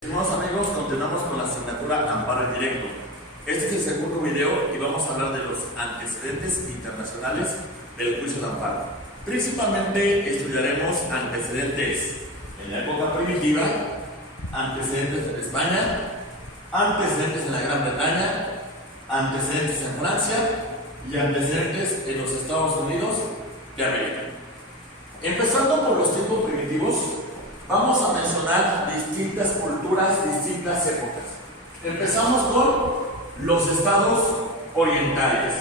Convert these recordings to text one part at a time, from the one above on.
Estimados amigos, continuamos con la asignatura Amparo en Directo. Este es el segundo video y vamos a hablar de los antecedentes internacionales del juicio de amparo. Principalmente estudiaremos antecedentes en la época primitiva, antecedentes en España, antecedentes en la Gran Bretaña, antecedentes en Francia y antecedentes en los Estados Unidos de América. Empezando por los tiempos primitivos, vamos a mencionar distintas culturas, distintas épocas. Empezamos con los estados orientales,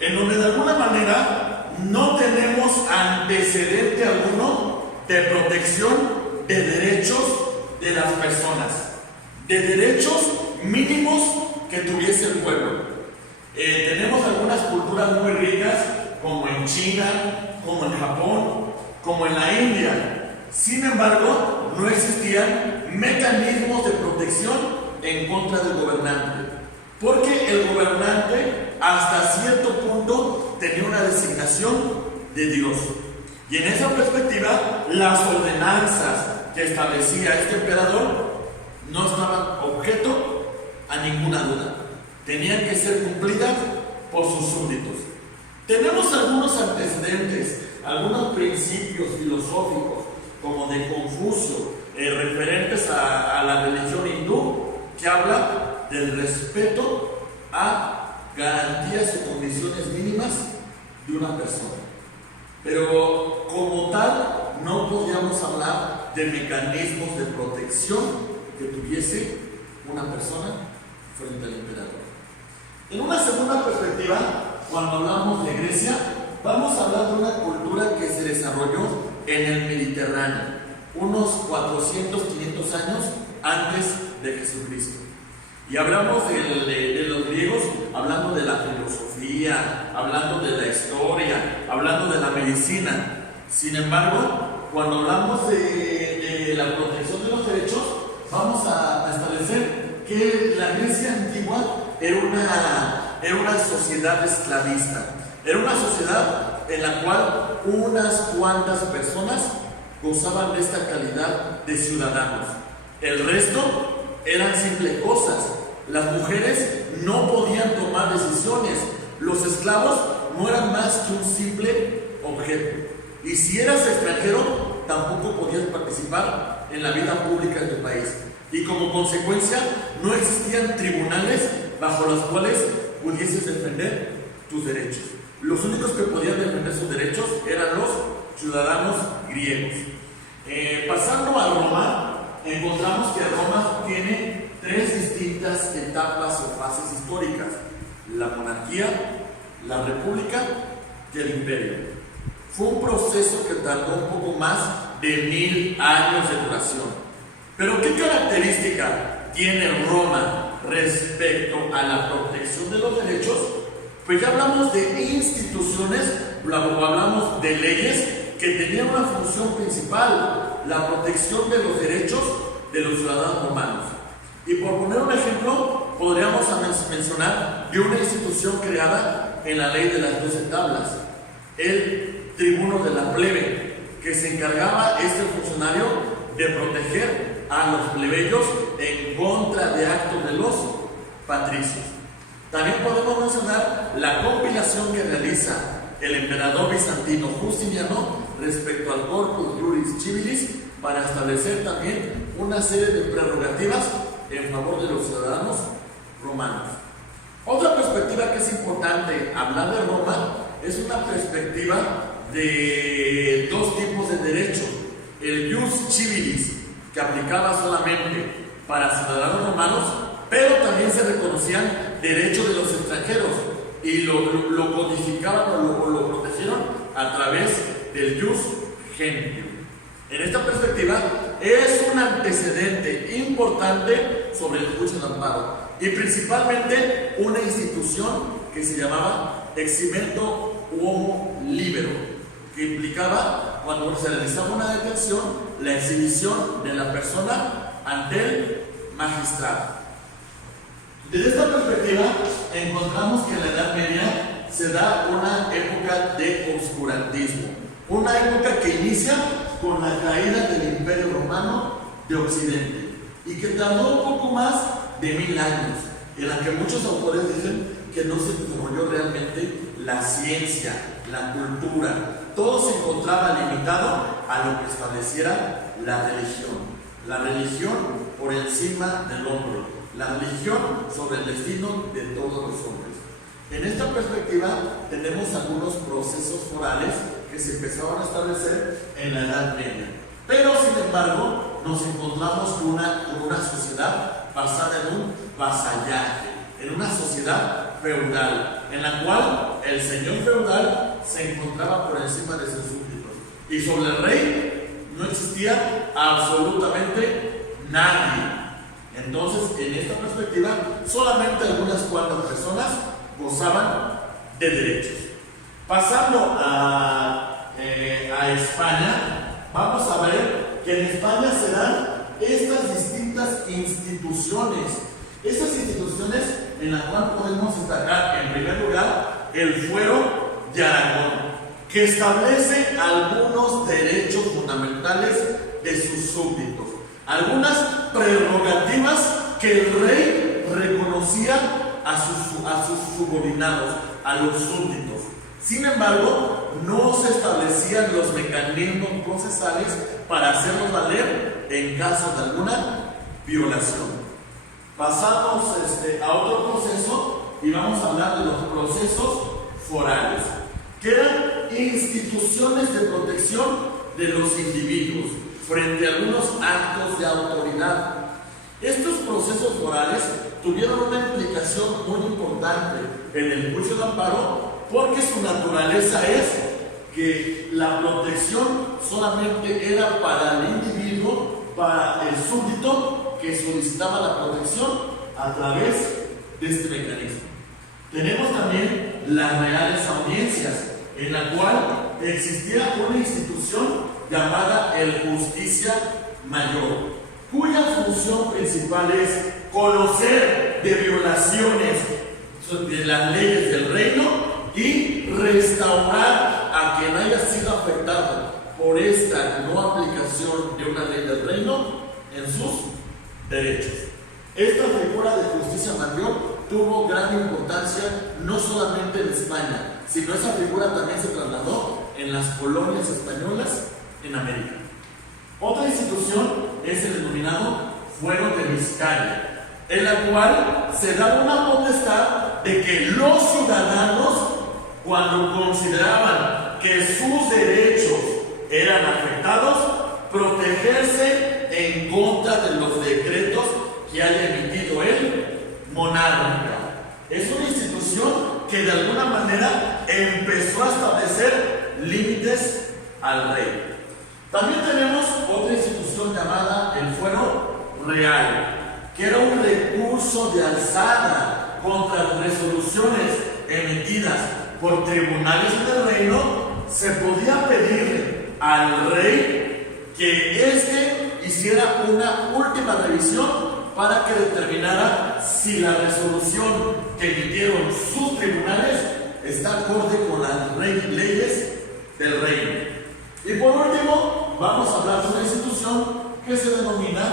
en donde de alguna manera no tenemos antecedente alguno de protección de derechos de las personas, de derechos mínimos que tuviese el pueblo. Tenemos algunas culturas muy ricas, como en China, como en Japón, como en la India. Sin embargo, no existían mecanismos de protección en contra del gobernante, porque el gobernante hasta cierto punto tenía una designación de Dios. Y en esa perspectiva, las ordenanzas que establecía este emperador no estaban objeto a ninguna duda. Tenían que ser cumplidas por sus súbditos. Tenemos algunos antecedentes, algunos principios filosóficos, como de Confucio, referentes a la religión hindú, que habla del respeto a garantías y condiciones mínimas de una persona. Pero como tal, no podíamos hablar de mecanismos de protección que tuviese una persona frente al emperador. En una segunda perspectiva, cuando hablamos de Grecia, vamos a hablar de una cultura que se desarrolló en el Mediterráneo, unos 400, 500 años antes de Jesucristo. Y hablamos de los griegos, hablando de la filosofía, hablando de la historia, hablando de la medicina. Sin embargo, cuando hablamos de la protección de los derechos, vamos a establecer que la Grecia antigua era una sociedad esclavista. Era una sociedad en la cual unas cuantas personas gozaban de esta calidad de ciudadanos. El resto eran simples cosas. Las mujeres no podían tomar decisiones. Los esclavos no eran más que un simple objeto. Y si eras extranjero, tampoco podías participar en la vida pública de tu país. Y como consecuencia, no existían tribunales bajo los cuales pudieses defender tus derechos. Los únicos que podían defender sus derechos eran los ciudadanos griegos. Pasando a Roma, encontramos que Roma tiene tres distintas etapas o fases históricas: la monarquía, la república y el imperio. Fue un proceso que tardó un poco más de 1000 años de duración. Pero ¿qué característica tiene Roma respecto a la protección de los derechos? Pues ya hablamos de instituciones, hablamos de leyes que tenían una función principal: la protección de los derechos de los ciudadanos romanos. Y por poner un ejemplo, podríamos mencionar de una institución creada en la ley de las 12 tablas, el tribuno de la plebe, que se encargaba funcionario de proteger a los plebeyos en contra de actos de los patricios. También podemos mencionar la compilación que realiza el emperador bizantino Justiniano respecto al Corpus Juris Civilis para establecer también una serie de prerrogativas en favor de los ciudadanos romanos. Otra perspectiva que es importante hablar de Roma es una perspectiva de dos tipos de derecho: el Ius Civilis, que aplicaba solamente para ciudadanos romanos, pero también se reconocían derechos de los extranjeros y lo codificaban o lo protegieron a través del Ius Gentium. En esta perspectiva es un antecedente importante sobre el juicio de amparo, y principalmente una institución que se llamaba eximento uomo libero, que implicaba, cuando se realizaba una detención, la exhibición de la persona ante el magistrado. Desde esta perspectiva, encontramos que en la Edad Media se da una época de oscurantismo, una época que inicia con la caída del Imperio Romano de Occidente y que tardó un poco más de 1000 años, en la que muchos autores dicen que no se desarrolló realmente la ciencia, la cultura. Todo se encontraba limitado a lo que estableciera la religión. La religión por encima del hombre, la religión sobre el destino de todos los hombres. En esta perspectiva tenemos algunos procesos forales que se empezaron a establecer en la Edad Media. Pero sin embargo nos encontramos con una sociedad basada en un vasallaje, en una sociedad feudal, en la cual el señor feudal se encontraba por encima de sus súbditos. Y sobre el rey no existía absolutamente nadie. Entonces, en esta perspectiva, solamente algunas cuantas personas gozaban de derechos. Pasando a España, vamos a ver que en España se dan estas distintas instituciones. Estas instituciones en las cuales podemos destacar, en primer lugar, el Fuero de Aragón, que establece algunos derechos fundamentales de sus súbditos, algunas prerrogativas que el rey reconocía a sus subordinados, a los súbditos. Sin embargo, no se establecían los mecanismos procesales para hacerlos valer en caso de alguna violación. Pasamos a otro proceso y vamos a hablar de los procesos forales, que eran instituciones de protección de los individuos frente a algunos actos de autoridad. Estos procesos forales tuvieron una implicación muy importante en el juicio de amparo, porque su naturaleza es que la protección solamente era para el individuo, para el súbdito que solicitaba la protección a través de este mecanismo. Tenemos también las reales audiencias, en la cual existía una institución llamada el Justicia Mayor, cuya función principal es conocer de violaciones de las leyes del reino y restaurar a quien haya sido afectado por esta no aplicación de una ley del reino en sus derechos. Esta figura de justicia mayor tuvo gran importancia no solamente en España, sino esa figura también se trasladó en las colonias españolas en América. Otra institución es el denominado Fuero de Vizcaya, en la cual se da una potestad de que los ciudadanos, cuando consideraban que sus derechos eran afectados, protegerse en contra de los decretos que haya emitido el monarca. Es una institución que de alguna manera empezó a establecer límites al rey. También tenemos otra institución llamada el Fuero Real, que era un recurso de alzada contra resoluciones emitidas por tribunales del reino. Se podía pedir al rey que éste hiciera una última revisión para que determinara si la resolución que emitieron sus tribunales está acorde con las leyes del reino. Y por último, vamos a hablar de una institución que se denomina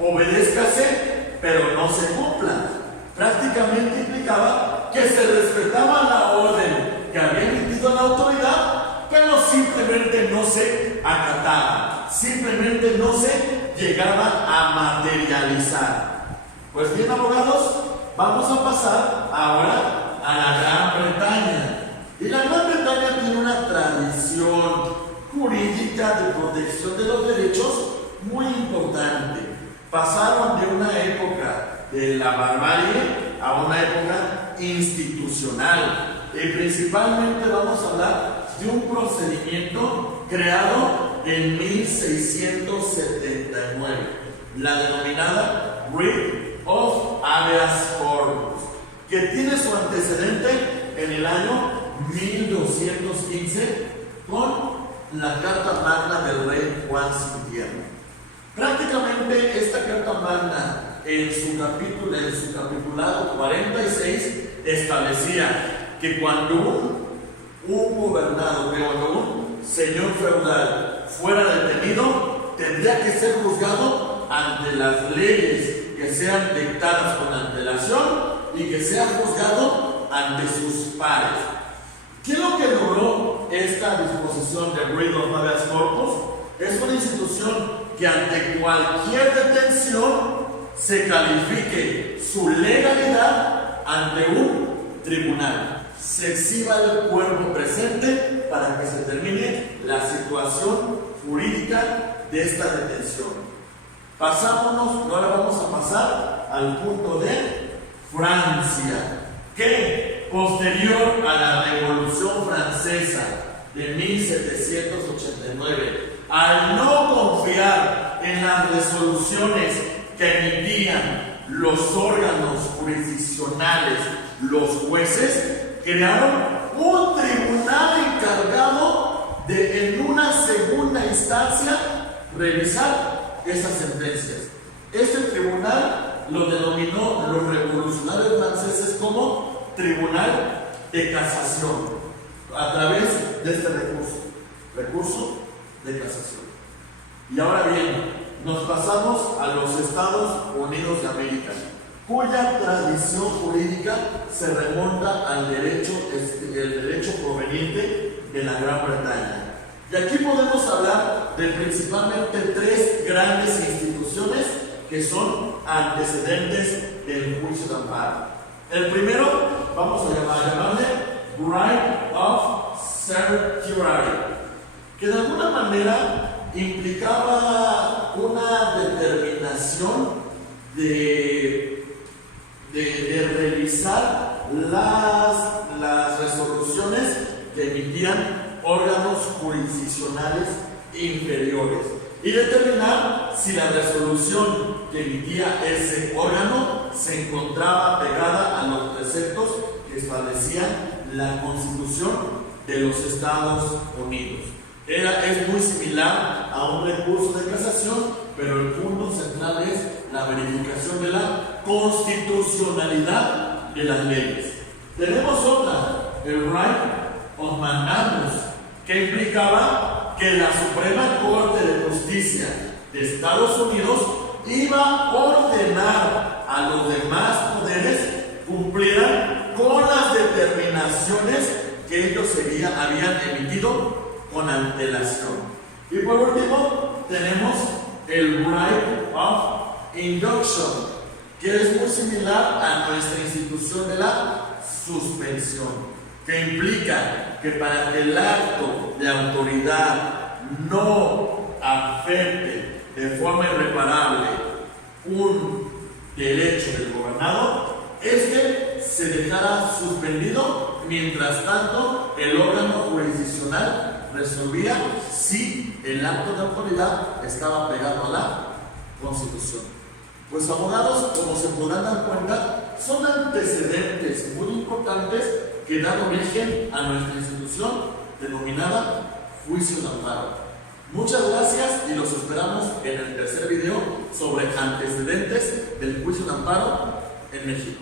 obedézcase, pero no se cumpla. Prácticamente implicaba que se respetaba la orden que había emitido la autoridad, pero simplemente no se acataba, simplemente no se llegaba a materializar. Pues bien, abogados, vamos a pasar ahora a la Gran Bretaña. Y la Gran Bretaña tiene una tradición jurídica de protección de los derechos muy importante. Pasaron de una época de la barbarie a una época institucional. Y principalmente vamos a hablar de un procedimiento creado en 1679, la denominada Writ of Habeas Corpus, que tiene su antecedente en el año 1215 con la Carta Magna del rey Juan Sintierno. Prácticamente esta Carta Magna en su capitulado 46 establecía que cuando un gobernado, cuando un señor feudal fuera detenido, tendría que ser juzgado ante las leyes que sean dictadas con antelación y que sea juzgado ante sus pares. ¿Qué es lo que logró esta disposición de Writ of Habeas Corpus? Es una institución que ante cualquier detención se califique su legalidad ante un tribunal. Se exhiba el cuerpo presente para que se determine la situación jurídica de esta detención. Pasámonos, ahora vamos a pasar al punto de Francia, que posterior a la Revolución Francesa de 1789, al no confiar en las resoluciones que emitían los órganos jurisdiccionales, los jueces, crearon un tribunal encargado de, en una segunda instancia, revisar estas sentencias. Este tribunal lo denominó los revolucionarios franceses como Tribunal de Casación, a través de este recurso de casación. Y ahora bien, nos pasamos a los Estados Unidos de América, cuya tradición jurídica se remonta al derecho, el derecho proveniente de la Gran Bretaña. Y aquí podemos hablar de principalmente tres grandes instituciones que son antecedentes del juicio de amparo. El primero, vamos a llamarle Right of Certiorari, que de alguna manera implicaba una determinación de revisar las resoluciones que emitían órganos jurisdiccionales inferiores y determinar si la resolución que emitía ese órgano se encontraba pegada a los preceptos que establecían la Constitución de los Estados Unidos. Es muy similar a un recurso de casación, pero el punto central es la verificación de la constitucionalidad de las leyes. Tenemos otra, el Right of Mandamus, que implicaba que la Suprema Corte de Justicia de Estados Unidos iba a ordenar a los demás poderes cumplieran con las determinaciones que ellos habían emitido con antelación. Y por último, tenemos el Right of Induction, que es muy similar a nuestra institución de la suspensión, que implica que para que el acto de autoridad no afecte de forma irreparable un derecho del gobernado, este se dejara suspendido mientras tanto el órgano jurisdiccional resolvía si el acto de autoridad estaba pegado a la Constitución. Pues abogados, como se podrán dar cuenta, son antecedentes muy importantes que dan origen a nuestra institución denominada Juicio de Amparo. Muchas gracias y los esperamos en el tercer video sobre antecedentes del Juicio de Amparo en México.